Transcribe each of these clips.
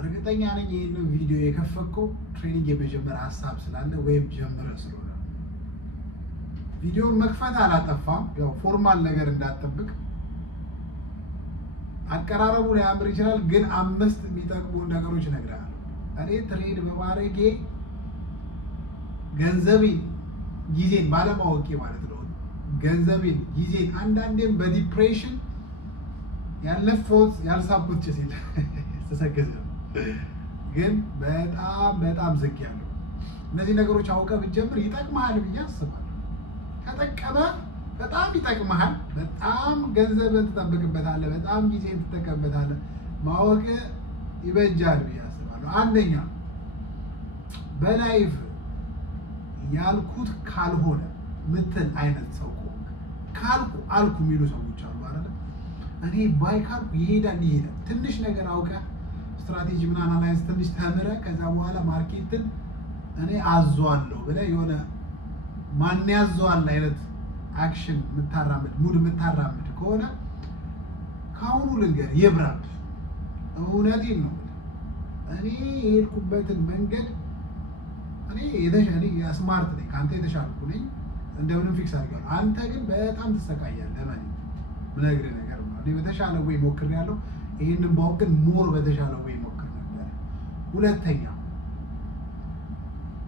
እርግጠኛ ነኝ ይህንን ቪዲዮ የከፈትከው ትሬኒንግ የመጀመር ሀሳብ ስላለ ወይም ጀምረህ ስለሆነ ቪዲዮን መክፈት አላጠፋም። ያው ፎርማል ነገር እንዳትጠብቅ። አቀራረቡ ላይ ያምር ይችላል፣ ግን 5 የሚጠቅሙ ነገሮች እነግርሃለሁ። እኔ ትሬድ በማድረጌ ገንዘቤን ጊዜን ባለማወቄ ማለት ነው ገንዘቤን ጊዜን አንዳንዴም በዲፕሬሽን ያለፈውት ያልሳብኩት ጭስ የለ ተሰገዘ ግን በጣም ዝግ ያለው እነዚህ ነገሮች አውቀህ ብትጀምር ይጠቅምሃል ብዬ አስባለሁ። ከጠቀመ በጣም ይጠቅምሃል። በጣም ገንዘብን ትጠብቅበታለህ። በጣም ጊዜን ትጠቀምበታለህ። ማወቅ ይበጃል ብዬ አስባለሁ። አንደኛ በላይፍ ያልኩት ካልሆነ ምትል አይነት ሰው ካልኩ አልኩ የሚሉ ሰዎች አሉ አይደል? እኔ ባይ ካልኩ ይሄዳል። ትንሽ ነገር አውቀህ ስትራቴጂ ምን አናላይዝ ትንሽ ተምረህ ከዛ በኋላ ማርኬትን እኔ አዟለሁ ብለህ የሆነ ማን ያዘዋል አይነት አክሽን የምታራምድ ሙድ የምታራምድ ከሆነ ከአሁኑ ልንገርህ ይብራል። እውነቴን ነው። እኔ የሄድኩበትን መንገድ እኔ ስማርት ነኝ፣ ከአንተ የተሻልኩ ነኝ፣ እንደምንም ፊክስ አድርጋለሁ። አንተ ግን በጣም ትሰቃያለህ። ለምን ምነግርህ ነገር ነው። እኔ በተሻለ ወይ ሞክሬያለሁ። ይህንን ባውቅ ግን ሞር በተሻለ ወይ ሞክር ነበር። ሁለተኛ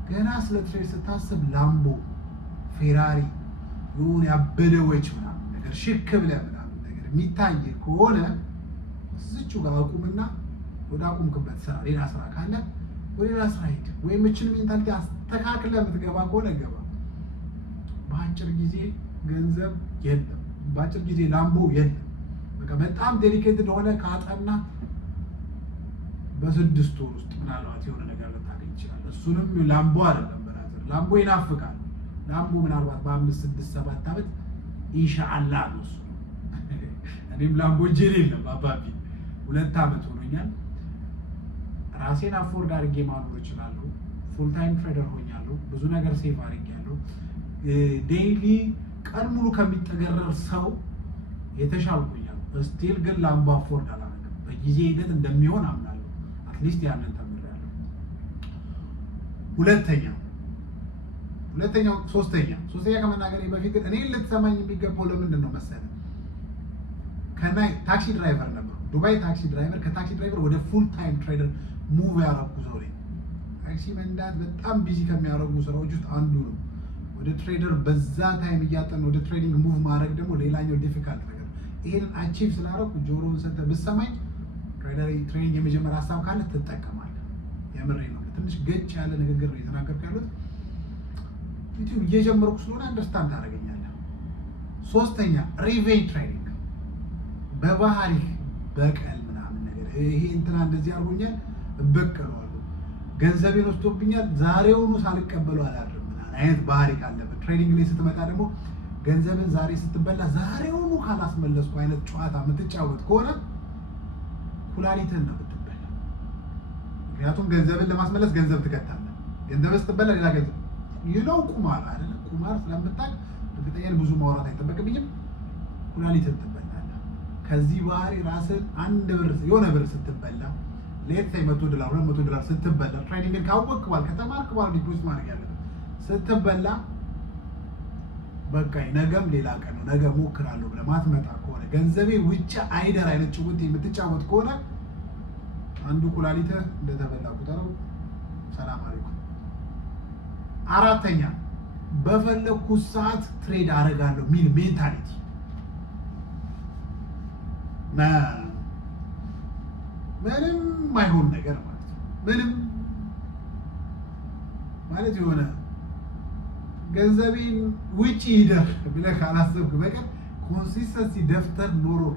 ገና ስለ ትሬድ ስታስብ ላምቦ፣ ፌራሪ የሆነ ያበደ ወጭ ምናምን ነገር ሽክ ብለህ ምናምን ነገር የሚታይ ከሆነ እዚቹ ጋር አቁምና ወደ አቁምክበት ስራ ሌላ ስራ ካለ ወደ ሌላ ስራ ሂድ። ወይም እችን ሜንታሊቲ አስተካክለህ የምትገባ ከሆነ ገባ። በአጭር ጊዜ ገንዘብ የለም፣ በአጭር ጊዜ ላምቦ የለም። በቃ በጣም ዴሊኬትድ ሆነ ካጠና በ6 ወር ውስጥ ምናልባት የሆነ ነገር ልታገኝ ይችላል። እሱንም ላምቦ አይደለም በራዘር ላምቦ ይናፍቃል። ላምቦ ምናልባት በ5 6 7 ዓመት ኢንሻአላህ ነው እሱ። እኔም ላምቦ ጄል የለም አባቢ 2 ዓመት ሆኖኛል። ራሴን አፎርድ አድርጌ ማኖር እችላለሁ። ፉል ታይም ትሬደር ሆኛለሁ። ብዙ ነገር ሴፍ አድርጌያለሁ። ዴይሊ ቀን ሙሉ ከሚጠገረር ሰው የተሻልኩኛል። ስቲል ግን ላምቦ አፎርድ አላደርግም። በጊዜ ሂደት እንደሚሆን አምናለሁ። አትሊስት ያንን ተምሬያለሁ። ሶስተኛ ከመናገሬ በፊት ግን እኔ ልትሰማኝ የሚገባው ለምንድን ነው መሰለህ? ታክሲ ድራይቨር ነበር፣ ዱባይ ታክሲ ድራይቨር። ከታክሲ ድራይቨር ወደ ፉል ታይም ትሬደር ሙቭ ያደረኩ ሰው ነኝ። ታክሲ መንዳት በጣም ቢዚ ከሚያደርጉ ስራዎች ውስጥ አንዱ ነው። ወደ ትሬደር በዛ ታይም እያጠን ወደ ትሬዲንግ ሙቭ ማድረግ ደግሞ ሌላኛው ዲፊካልት ነገር። ይሄንን አቺቭ ስላደረኩ ጆሮውን ሰጥተህ ብትሰማኝ ትሬኒንግ የመጀመሪያ ሀሳብ ካለ ትጠቀማለህ። የምሬን ነው። ትንሽ ገጭ ያለ ንግግር ነው የተናገርኩ ያሉት። ዩቲዩብ እየጀመርኩ ስለሆነ አንደርስታንድ ታደርገኛለህ። ሶስተኛ ሪቬንጅ ትሬኒንግ። በባህሪ በቀል ምናምን ነገር ይሄ እንትና እንደዚህ አድርጎኛል እበቀለዋለሁ፣ ገንዘቤን ወስዶብኛል ዛሬውኑ ሳልቀበለው አላድርም ምናምን አይነት ባህሪ ካለበት ትሬኒንግ ላይ ስትመጣ ደግሞ ገንዘብን ዛሬ ስትበላ ዛሬውኑ ካላስመለስኩ አይነት ጨዋታ የምትጫወት ከሆነ ኩላሊትህን ነው የምትበላ። ምክንያቱም ገንዘብን ለማስመለስ ገንዘብ ትከታለህ። ገንዘብ ስትበላ ሌላ ገንዘብ ይለው ቁማር አይደለም። ቁማር ስለምታውቅ እርግጠኛ ብዙ ማውራት አይጠበቅብኝም። ኩላሊትህን ትበላለህ። ከዚህ ባህሪ ራስን አንድ ብር የሆነ ብር ስትበላ ሌት $100 $200 ስትበላ ትሬኒንግን ካወቅክ በኋላ ከተማርክ በኋላ ዲፖዚት ማድረግ ያለብህ ስትበላ በቃ ነገም ሌላ ቀን ነው ነገ ሞክራለሁ ብለህ ማትመጣ ከሆነ ገንዘቤ ውጭ አይደር አይነት ጭውት የምትጫወት ከሆነ አንዱ ኩላሊትህ እንደተበላ ቁጠረው። ሰላም አለይኩም። አራተኛ በፈለኩት ሰዓት ትሬድ አደርጋለሁ ሚል ሜንታሊቲ ምንም ማይሆን ነገር ማለት ነው። ምንም ማለት የሆነ ገንዘቤን ውጪ ይደር ብለህ ካላሰብክ በቀር ኮንሲስተንሲ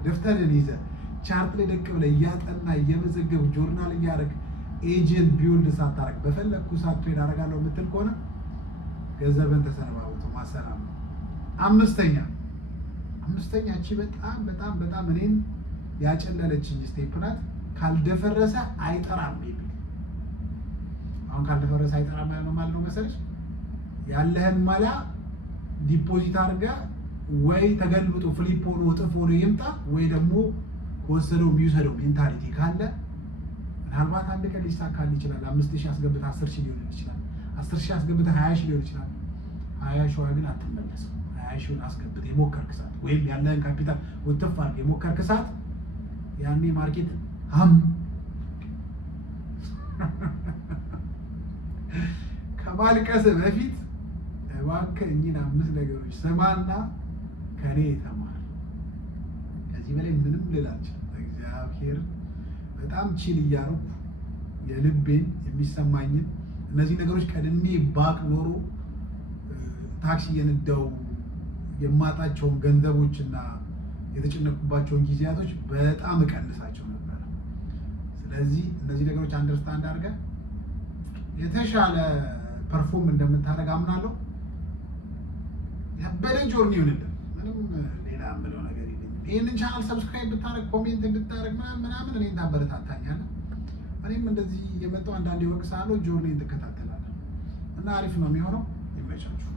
ደፍተርን ይዘህ ቻርት ላይ ደቅ ብለህ እያጠና እየመዘገብ ጆርናል እያደረግ ኤጀንት ቢውልድ ሳታረግ በፈለግኩ ሰዓት ትሬድ አደርጋለሁ የምትል ከሆነ ገንዘብን ተሰነባብቶ ማሰላም ነው። አምስተኛ እቺ በጣም እኔን ያጨለለችኝ ስቴፕ ናት። ካልደፈረሰ አይጠራም ቤቢ። አሁን ካልደፈረሰ አይጠራም ማለት ነው መሰለሽ? ያለህን ማላ ዲፖዚት አድርገህ ወይ ተገልብጦ ፍሊፕ ሆኖ እጥፍ ሆኖ ይምጣ ወይ ደግሞ ወሰደው የሚወሰደው ሜንታሊቲ ካለ ምናልባት አንድ ቀን ሊሳካል ይችላል። 5000 አስገብተህ 10,000 ሊሆን ይችላል። 10,000 አስገብተህ 20,000 ሊሆን ይችላል። 20,000 ግን አትመለስም። 20,000 አስገብተህ የሞከርክ ሰዓት ወይም ያለህን ካፒታል ወጥተህ አድርገህ የሞከርክ ሰዓት ያኔ ማርኬት ከማልቀስ በፊት እባክህ እኚህን 5 ነገሮች ስማና ከኔ ተማር። ከዚህ በላይ ምንም ልል አልችልም። እግዚአብሔር በጣም ቺል እያደረኩ የልቤን የሚሰማኝን እነዚህ ነገሮች ቀድሜ ባቅ ኖሮ ታክሲ እየነዳው የማጣቸውን ገንዘቦችና የተጨነቁባቸውን ጊዜያቶች በጣም እቀንሳቸው ነበር። ስለዚህ እነዚህ ነገሮች አንደርስታንድ አድርገህ የተሻለ ፐርፎርም እንደምታደርግ አምናለሁ። ያበደ ጆርኒ ይሁንልን። ምንም ሌላ የምለው ነገር የለኝም። ይህንን ቻናል ሰብስክራይብ ብታደርግ፣ ኮሜንት እንድታደርግ ምናምን እኔን ታበረታታኛለህ። እኔም እንደዚህ የመጣው አንዳንዴ ወቅሳለሁ፣ ጆርኒን ትከታተላለህ እና አሪፍ ነው የሚሆነው። ይመቻችሁ።